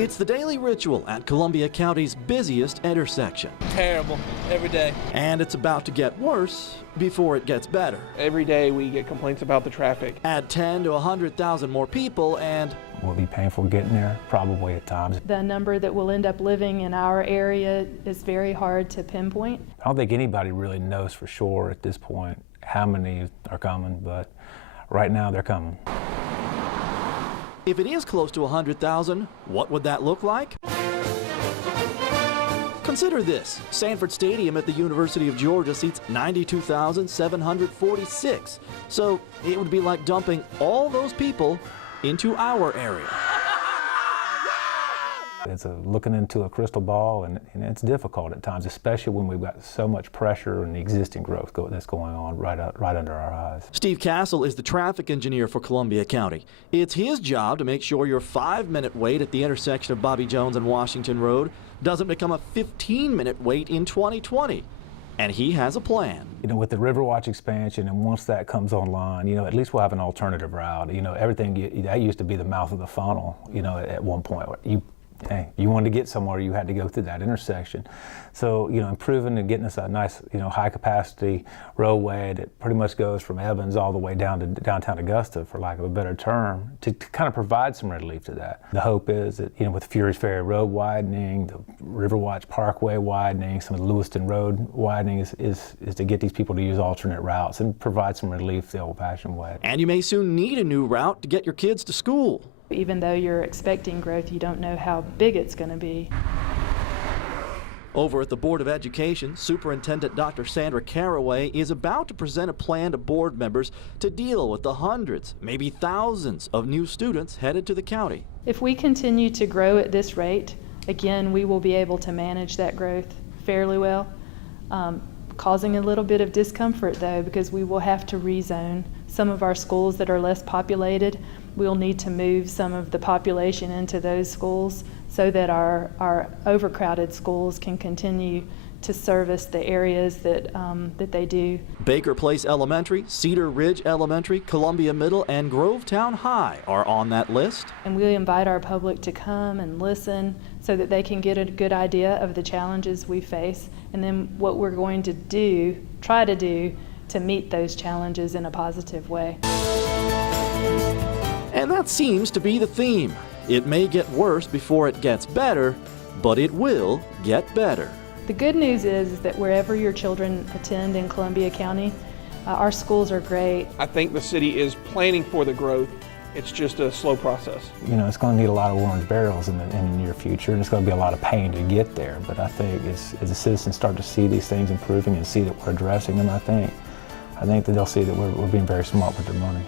It's the daily ritual at Columbia County's busiest intersection. Terrible, every day. And it's about to get worse before it gets better. Every day we get complaints about the traffic. Add 10 to 100,000 more people and will be painful getting there, probably at times. The number that will end up living in our area is very hard to pinpoint. I don't think anybody really knows for sure at this point how many are coming, but right now they're coming. If it is close to 100,000, what would that look like? Consider this. Sanford Stadium at the University of Georgia seats 92,746. So it would be like dumping all those people into our area. It's looking into a crystal ball, and it's difficult at times, especially when we've got so much pressure and the existing growth that's going on right under our eyes. Steve Castle is the traffic engineer for Columbia County. It's his job to make sure your 5-minute wait at the intersection of Bobby Jones and Washington Road doesn't become a 15-minute wait in 2020. And he has a plan. With the Riverwatch expansion, and once that comes online, at least we'll have an alternative route. Everything that used to be the mouth of the funnel, at one point. You wanted to get somewhere, you had to go through that intersection. So, improving and getting us a nice, high-capacity roadway that pretty much goes from Evans all the way down to downtown Augusta, for lack of a better term, to kind of provide some relief to that. The hope is that, with Fury's Ferry Road widening, the Riverwatch Parkway widening, some of the Lewiston Road widening is to get these people to use alternate routes and provide some relief the old-fashioned way. And you may soon need a new route to get your kids to school. Even though you're expecting growth, you don't know how big it's going to be. Over at the Board of Education, Superintendent Dr. Sandra Caraway is about to present a plan to board members to deal with the hundreds, maybe thousands of new students headed to the county. If we continue to grow at this rate, again, we will be able to manage that growth fairly well, causing a little bit of discomfort though, because we will have to rezone some of our schools that are less populated. We'll need to move some of the population into those schools so that our overcrowded schools can continue to service the areas that they do. Baker Place Elementary, Cedar Ridge Elementary, Columbia Middle, and Grovetown High are on that list. And we invite our public to come and listen so that they can get a good idea of the challenges we face, and then what we're going to try to do to meet those challenges in a positive way. And that seems to be the theme. It may get worse before it gets better, but it will get better. The good news is that wherever your children attend in Columbia County, our schools are great. I think the city is planning for the growth. It's just a slow process. It's going to need a lot of orange barrels in the near future, and it's going to be a lot of pain to get there. But I think as the citizens start to see these things improving and see that we're addressing them, I think that they'll see that we're being very smart with their money.